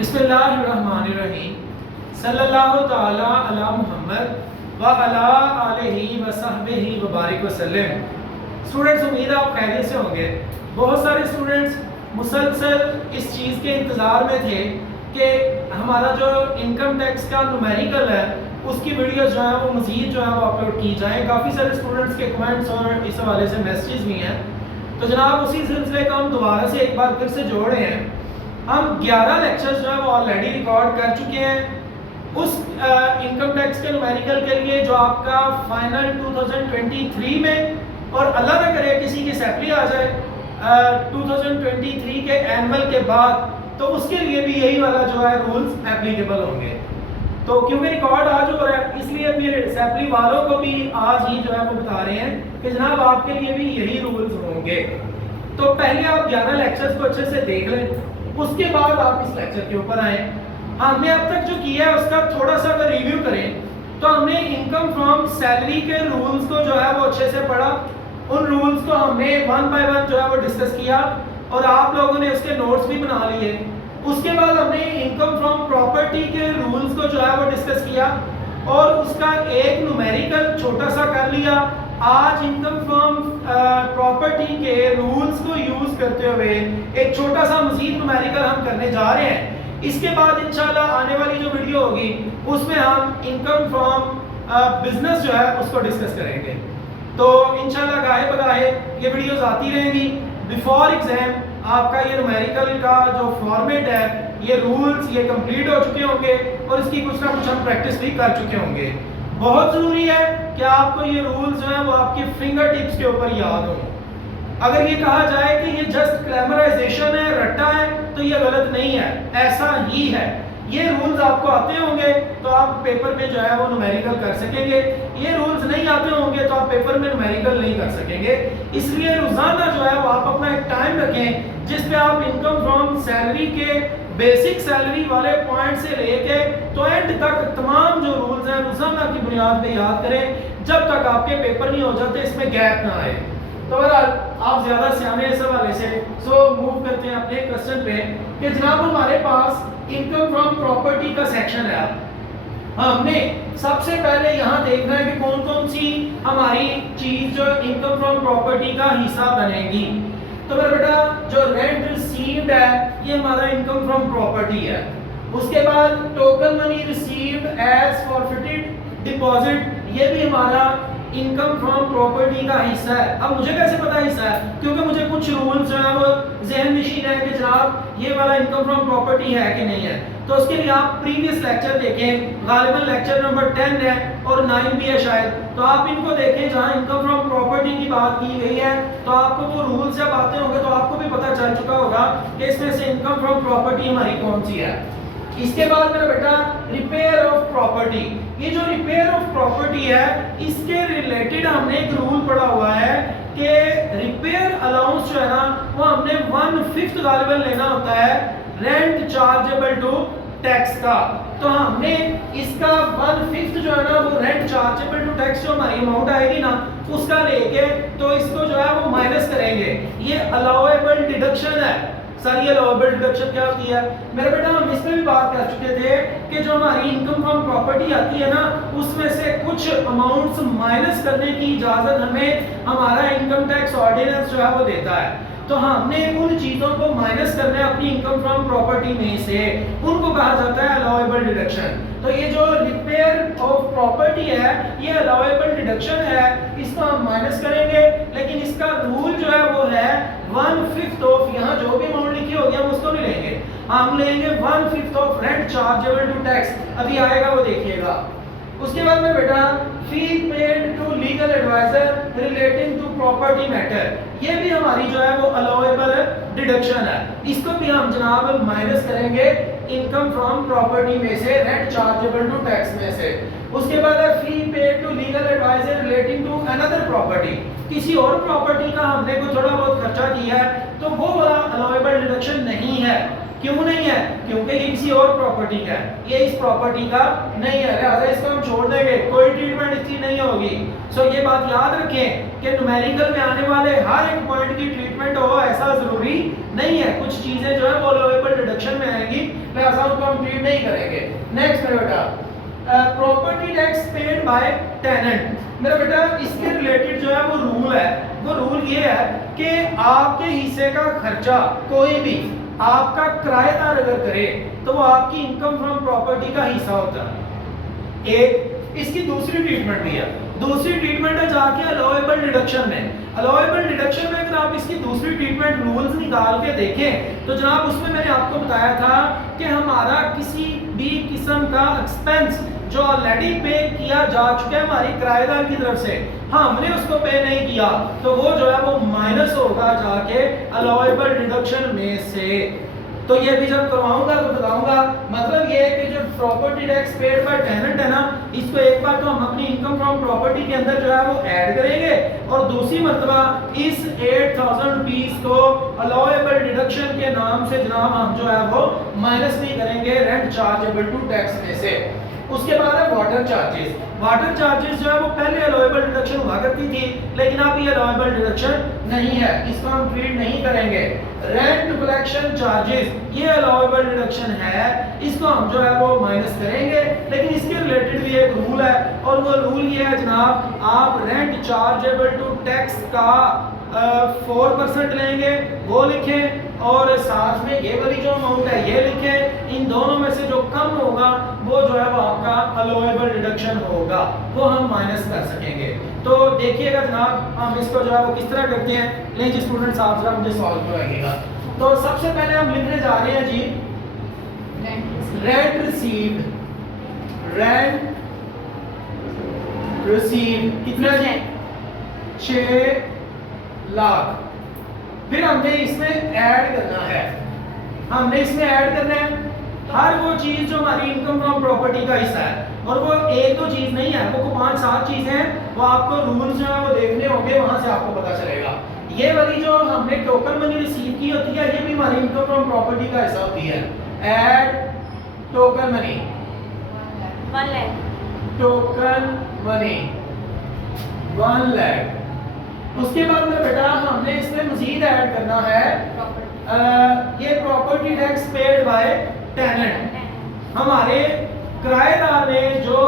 बिस्मिल्लाहिर्रहमानिर्रहीम सल्लल्लाहु ताला अला मुहम्मद व अला आलिहि व सहबिहि व बारिक वसल्लम। स्टूडेंट्स, उम्मीद आप खैरियत से होंगे। बहुत सारे स्टूडेंट्स मुसलसल इस चीज़ के इंतज़ार में थे कि हमारा जो इनकम टैक्स का न्यूमेरिकल है उसकी वीडियो जो है वो मज़ीद जो है वो अपलोड की जाए। काफ़ी सारे स्टूडेंट्स के कमेंट्स और इस हवाले से मैसेजेस भी हैं। तो जनाब उसी सिलसिले का हम दोबारा से एक बार फिर से जोड़ रहे हैं। हम 11 लेक्चर्स जो है वो ऑलरेडी रिकॉर्ड कर चुके हैं उस इनकम टैक्स के न्यूमेरिकल के लिए जो आपका फाइनल 2023 में, और अल्लाह ना करे किसी की सैपली आ जाए 2023 के एनुअल के बाद, तो उसके लिए भी यही वाला जो है रूल्स एप्लीकेबल होंगे। तो क्योंकि रिकॉर्ड आज हो रहा है इसलिए फिर सैपली वालों को भी आज ही जो है वो बता रहे हैं कि जनाब आपके लिए भी यही रूल्स होंगे। तो पहले आप 11 लेक्चर्स को अच्छे से देख लें, उसके बाद आप इस लेक्चर के ऊपर आए। हमने अब तक जो किया है उसका थोड़ा सा अगर रिव्यू करें तो हमने इनकम फ्रॉम सैलरी के रूल्स को जो है वो अच्छे से पढ़ा। उन रूल्स को हमने वन बाय वन जो है वो डिस्कस किया और आप लोगों ने उसके नोट्स भी बना लिए। उसके बाद हमने इनकम फ्रॉम प्रॉपर्टी के रूल्स को जो है वो डिस्कस किया और उसका एक न्यूमेरिकल छोटा सा कर लिया। आज इनकम फ्रॉम प्रॉपर्टी के रूल्स को यूज करते हुए एक छोटा सा मजीद न्यूमेरिकल हम करने जा रहे हैं। इसके बाद इंशाल्लाह आने वाली जो वीडियो होगी उसमें हम इनकम फ्रॉम बिजनेस जो है उसको डिस्कस करेंगे। तो इंशाल्लाह गाहे बगाहे ये वीडियोस आती रहेंगी। बिफोर एग्जाम आपका ये न्यूमेरिकल का जो फॉर्मेट है, ये रूल्स ये कंप्लीट हो चुके होंगे और इसकी कुछ ना कुछ हम प्रैक्टिस भी कर चुके होंगे। बहुत ज़रूरी है कि आपको ये रूल्स जो है वो आपके फिंगर टिप्स के ऊपर याद हो। अगर ये कहा जाए कि ये जस्ट ग्लैमराइजेशन है, रट्टा है, तो ये गलत नहीं है, ऐसा ही है। ये रूल्स आपको आते होंगे तो आप पेपर में जो है वो न्यूमेरिकल कर सकेंगे। ये रूल्स नहीं आते होंगे तो आप पेपर में न्यूमेरिकल नहीं कर सकेंगे। इसलिए रोजाना जो है वो आप अपना एक टाइम रखें जिस पे आप इनकम फ्रॉम सैलरी के बेसिक सैलरी वाले पॉइंट से लेके तो एंड तक तमाम जो रूल्स हैं रोजाना की बुनियाद पे याद करें जब तक आपके पेपर नहीं हो जाते, इसमें गैप ना आए। तो बहरहाल आप ज्यादा सियाने इस हवाले से मूव करते हैं अपने क्वेश्चन पे कि जनाब हमारे पास इनकम फ्रॉम प्रॉपर्टी का सेक्शन है। हमने सबसे पहले यहाँ देखना है कि कौन कौन सी हमारी चीज जो इनकम फ्रॉम प्रॉपर्टी का हिस्सा बनेगी। तो मेरा बेटा जो रेंट रिसीव्ड है ये हमारा इनकम फ्रॉम प्रॉपर्टी है। उसके बाद token money received as forfeited deposit, ये भी हमारा इनकम फ्रॉम प्रॉपर्टी का हिस्सा है। अब मुझे कैसे पता हिस्सा है? क्योंकि मुझे कुछ रूल्स जो है वो जहन नशीन है कि जनाब ये वाला इनकम फ्रॉम प्रॉपर्टी है कि नहीं है। तो उसके लिए आप प्रीवियस लेक्चर देखें, गालिबन लेक्चर नंबर 10 है और 9 भी है शायद, तो आप इनको देखें जहां इनकम फ्रॉम प्रॉपर्टी की बात की गई है। तो आपको वो रूल्स जब आते होंगे तो आपको भी पता चल चुका होगा कि इसमें से इनकम फ्रॉम प्रॉपर्टी हमारी कौन सी है। इसके बाद मेरा बेटा रिपेयर ऑफ प्रॉपर्टी, ये जो रिपेयर ऑफ प्रॉपर्टी है इसके रिलेटेड हमने एक रूल पढ़ा हुआ है कि रिपेयर अलाउंस जो है ना वो हमने 1/5 गालिबन लेना होता है रेंट चार्जेबल टू टैक्स का। तो हमने इसका 1/5 जो है ना वो रेंट चार्जेबल टू टैक्स जो हमारी अमाउंट आएगी ना उसका लेके तो इसको जो है वो माइनस करेंगे। ये अलाउएबल डिडक्शन है। सर ये अलाउएबल डिडक्शन क्या होती है? मेरे बेटा हम इस पे भी बात कर चुके थे कि जो हमारी इनकम फ्रॉम प्रॉपर्टी आती है ना उसमें से कुछ अमाउंट्स माइनस करने की इजाजत हमें हमारा इनकम टैक्स ऑर्डिनेंस जो है वो देता है। तो हमने उन चीजों को माइनस करना है अपनी इनकम फ्रॉम प्रॉपर्टी में से, उनको कहा जाता है अलाउएबल डिडक्शन। तो ये जो रिपेयर ऑफ प्रॉपर्टी है ये अलाउएबल डिडक्शन है, इसको हम माइनस करेंगे। लेकिन इसका रूल जो है वो है 1/5 ऑफ, यहाँ जो भी अमाउंट लिखी होगी हम उसको नहीं लेंगे, हम लेंगे 1/5 of rent chargeable to tax. अभी आएगा वो देखिएगा। उसके बाद में बेटा fee paid to legal adviser relating to property matter, ये भी हमारी जो है वो अलाउएबल डिडक्शन है। इसको भी हम जनाब माइनस करेंगे इनकम फ्रॉम प्रॉपर्टी में से, रेंट चार्जेबल टू टैक्स में से। उसके बाद है fee paid to legal adviser relating to another property, किसी और प्रॉपर्टी का हमने कोई थोड़ा बहुत खर्चा किया है तो वो वाला अलाउएबल डिडक्शन नहीं है। क्यों नहीं है? क्योंकि ये किसी और प्रॉपर्टी का है, ये इस प्रॉपर्टी का नहीं है, लिहाजा इसको हम छोड़ देंगे, कोई ट्रीटमेंट इसकी नहीं होगी। सो ये बात याद रखें कि न्यूमेरिकल में आने वाले हर एक पॉइंट की ट्रीटमेंट हो ऐसा जरूरी नहीं है। कुछ चीजें जो है वो अलाउएबल डिडक्शन में आएंगी, लिहाजा उनको हम ट्रीट नहीं करेंगे। नेक्स्ट मेरा बेटा, property tax paid by tenant. मेरा बेटा इसके रिलेटेड जो है वो रूल है, वो रूल ये है कि आपके हिस्से का खर्चा कोई भी आपका किराएदार अगर करे तो वो आपकी इनकम फ्रॉम प्रॉपर्टी का हिस्सा होता है। एक इसकी दूसरी ट्रीटमेंट भी है, दूसरी ट्रीटमेंट है जाके अलाउएबल डिडक्शन में। अलाउएबल डिडक्शन में अगर आप इसकी दूसरी ट्रीटमेंट रूल्स निकाल के देखें तो जनाब उसमें मैंने आपको बताया था कि हमारा किसी भी किस्म का एक्सपेंस जो ऑलरेडी पे किया जा चुका है हमारी किराएदार की तरफ से, हमने उसको पे नहीं किया तो वो जो है वो माइनस होगा जाके अलाउएबल डिडक्शन में से। तो ये भी जब करवाऊंगा तो बताऊंगा। मतलब ये है कि जो property tax paid by tenant है ना, इसको एक बार तो हम अपनी इनकम फ्रॉम प्रॉपर्टी के अंदर जो है वो ऐड करेंगे और दूसरी मरतबा इस 8000 रुपीस को अलाउएबल डिडक्शन के नाम से जनाब हम जो है वो माइनस नहीं करेंगे रेंट चार्जेबल टू टैक्स में से। उसके बाद है वाटर चार्जेस। वाटर चार्जेस जो है वो पहले अलाउएबल डिडक्शन हुआ करती थी, लेकिन अब ये अलाउएबल डिडक्शन नहीं है, इसको हम ट्रीट नहीं करेंगे। रेंट कलेक्शन चार्जेस ये अलाउएबल डिडक्शन है, इसको हम जो है वो माइनस करेंगे, लेकिन इसके रिलेटेड भी एक रूल है और वो रूल ये है जनाब, आप रेंट चार्जेबल टू टैक्स का 4% लेंगे वो लिखें और साथ में ये वाली जो अमाउंट है ये लिखें। इन दोनों में से जो कम होगा वो जो है वो आपका अलाउएबल डिडक्शन होगा, वो हम माइनस कर सकेंगे। तो देखिएगा जनाब हम इसको जो है वो किस तरह करते हैं। लेकिन जी स्टूडेंट्स आप जरा मुझे सॉल्व करवाइएगा। तो सबसे पहले हम लिखने जा रहे हैं जी रेंट रिसीव्ड। रेंट रिसीव्ड कितना जी? 6 लाख। फिर हमने इसमें ऐड करना है, हमने इसमें ऐड करना है हर वो चीज जो हमारी इनकम फ्रॉम प्रॉपर्टी का हिस्सा है। और वो एक दो चीज नहीं है, वो 5-7 चीजें हैं, वो आपको रूल्स जो है वो देखने होंगे, वहां से आपको पता चलेगा। ये वाली जो हमने टोकन मनी रिसीव की होती है ये भी हमारी इनकम फ्रॉम प्रॉपर्टी का हिस्सा होती है। Add token money, 1 lakh token money 1 lakh. उसके बाद में बेटा हमने इसमें मजीद ऐड करना है ये property tax paid by tenant. हमारे किराएदार ने जो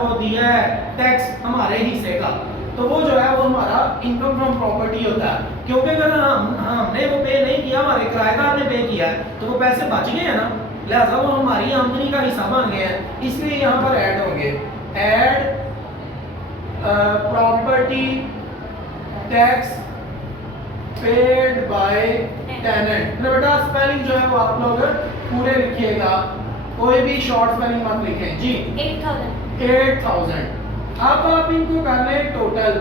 वो दिया है टैक्स हमारे हिस्से का, तो वो जो है वो हमारा इनकम फ्रॉम प्रॉपर्टी होता है। क्योंकि अगर हमने वो पे नहीं किया, हमारे किराएदार ने पे किया है, तो वो पैसे बच गए हैं ना, लिहाजा वो हमारी आमदनी का हिस्सा बन गए हैं, इसलिए यहाँ पर ऐड होंगे। Add property tax paid by tenant. बेटा स्पेलिंग जो है वो आप लोग पूरे लिखिएगा, कोई भी शॉर्ट स्पेलिंग मत लिखें जी। 8000। अब आप इनको कर लें टोटल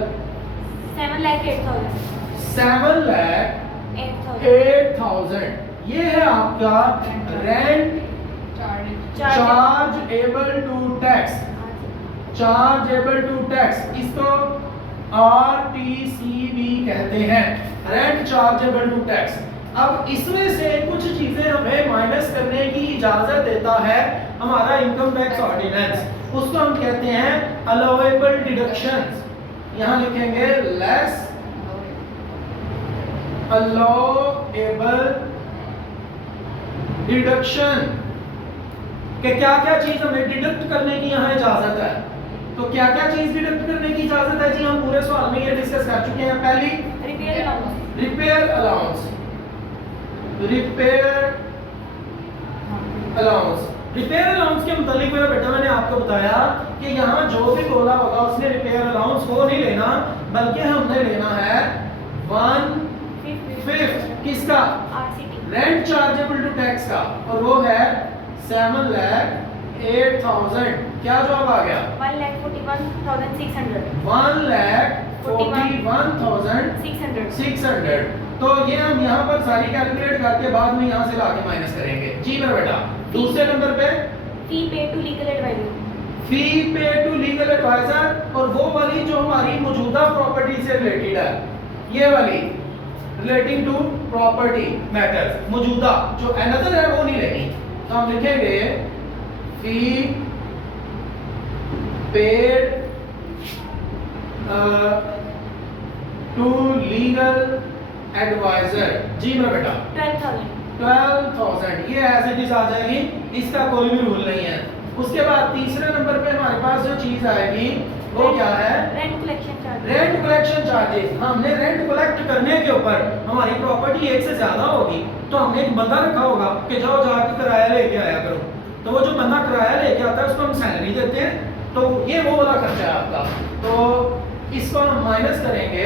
7 लाख 8,000। 7 लाख 8,000। ये है आपका rent chargeable to tax. Chargeable to tax इसको RTC भी कहते हैं, रेंट चार्जेबल टू टैक्स। अब इसमें से कुछ चीजें हमें माइनस करने की इजाजत देता है हमारा इनकम टैक्स ऑर्डिनेंस, उसको हम कहते हैं अलाउएबल डिडक्शंस। यहां लिखेंगे लेस अलाउएबल डिडक्शन कि क्या क्या चीज हमें डिडक्ट करने की यहां इजाजत है। तो क्या क्या चीज डिडक्ट करने की इजाजत है जी, हम पूरे सवाल में ये डिस्कस कर चुके हैं। पहली repair allowance. Repair allowance. Repair allowance. Repair allowance के मुतालिक मेरा बेटा मैंने आपको बताया कि यहाँ जो भी बोला होगा उसने रिपेयर अलाउंस को नहीं लेना, बल्कि हमने लेना है 1/5 किसका? रेंट चार्जेबल टू टैक्स का, और वो है 7 लाख 8,000। क्या जवाब आ गया? 1,41,600। 1,41,600। तो ये हम यहाँ पर सारी कैलकुलेट करके बाद में यहाँ से लाके माइनस करेंगे जी मेरा बेटा। दूसरे नंबर पे फी पे टू लीगल एडवाइजर। फी पे टू लीगल एडवाइजर, और वो वाली जो हमारी मौजूदा प्रॉपर्टी से रिलेटेड है, ये वाली रिलेटिंग टू प्रॉपर्टी मैटर्स, मौजूदा जो अनदर है वो नहीं लेनी। तो हम लिखेंगे fee paid to legal adviser जी मेरा बेटा 12,000। 12,000 ये एज इट इज आ जाएगी, इसका कोई भी रूल नहीं है। उसके बाद तीसरे नंबर पे हमारे पास जो चीज आएगी वो क्या है? Rent collection charge. Rent collection charges. हमने रेंट कलेक्ट करने के ऊपर हमारी प्रॉपर्टी एक से ज्यादा होगी तो हमने एक बंदा रखा होगा कि जाओ जाके किराया लेके आया करो, तो वो जो बंदा किराया लेके आता है उसको हम सैलरी देते हैं, तो ये वो वाला खर्चा है आपका। तो इसको हम माइनस करेंगे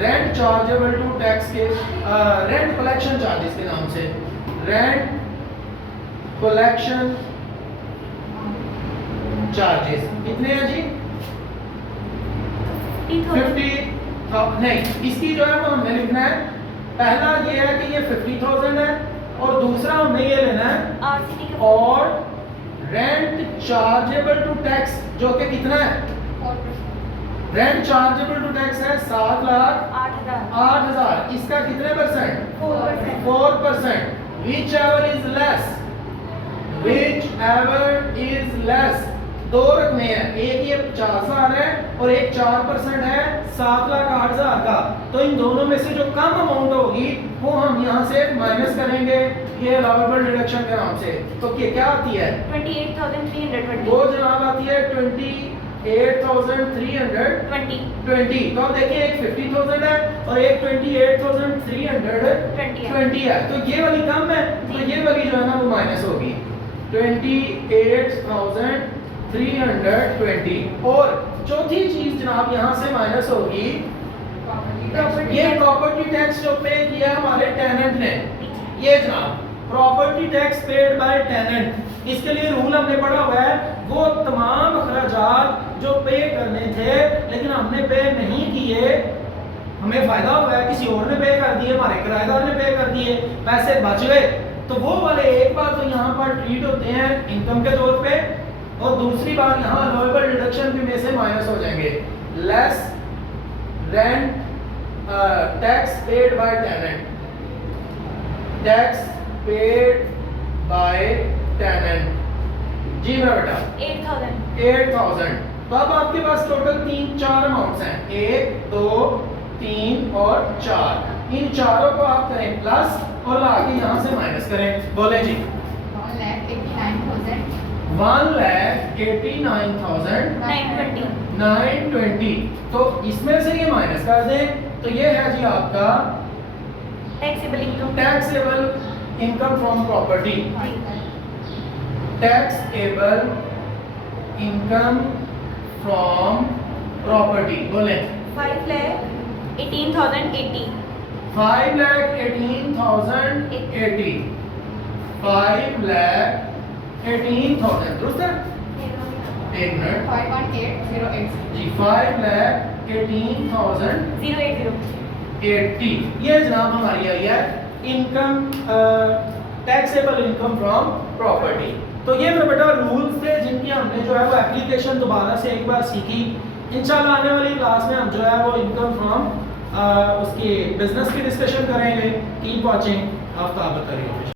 रेंट चार्जेबल टू टैक्स के रेंट कलेक्शन चार्जेस के नाम से। रेंट कलेक्शन चार्जेस कितने हैं जी? 50,000 नहीं, इसकी जो है वो हमने लिखना है, पहला ये है कि ये 50,000 है और दूसरा हमने ये लेना है आरसीटी का और रेंट चार्जेबल टू टैक्स जो कि कितना है? 4%। रेंट चार्जेबल टू टैक्स है 7,08,000। 8,000। इसका कितने percent? 4%। 4%। whichever is less, whichever is less, दो रकमें हैं, एक ये 50,000 है और एक 4% है 7,08,000 का, तो इन दोनों में से जो कम अमाउंट होगी वो हम यहाँ से माइनस करेंगे ये अलाउएबल डिडक्शन के नाम से। तो क्या आती है? 28,320। वो जनाब आती है 28,320। तो आप देखिए एक 50,000 है और एक 28,320 है, तो ये वाली कम है तो ये वाली जो है ना वो माइनस होगी 28,320। और चौथी चीज जनाब यहाँ से माइनस होगी ये प्रॉपर्टी टैक्स जो पे किया हमारे टेनेंट ने, ये जनाब property tax paid by tenant, इसके लिए रूल हमने पढ़ा हुआ है वो तमाम अखराजात जो पे करने थे लेकिन हमने पे नहीं किए, हमें फायदा हुआ है किसी और ने पे कर दिए, हमारे किराएदार ने पे कर दिए, पैसे बच गए, तो वो वाले एक बार तो यहाँ पर ट्रीट होते हैं इनकम के तौर पे और दूसरी बार यहाँ अलाउएबल डिडक्शन में से माइनस हो जाएंगे। Less rent tax paid by tenant, tax paid by tenant जी मेरा बेटा 8,000। तो अब आपके पास टोटल 3-4 अमाउंट्स हैं, 1 2 3 और 4, इन चारों को आप करें प्लस और आगे यहाँ से माइनस करें। बोले जी 1,89,920। तो इसमें से ये माइनस कर दें तो ये है जी आपका taxable income from property. Taxable income from property बोले 5,18,080। 5,18,080। 5,18,000 दुरुस्त है? एक मिनट 518,080 जी 5,18,080 ये जनाब हमारी आई है income taxable income from property. तो ये मेरे बेटा रूल्स थे जिनकी हमने जो है वो एप्लीकेशन दोबारा से एक बार सीखी। इंशाल्लाह आने वाली क्लास में हम जो है वो इनकम फ्रॉम उसकी बिजनेस की डिस्कशन करेंगे। Keep watching Aftab बतरियो।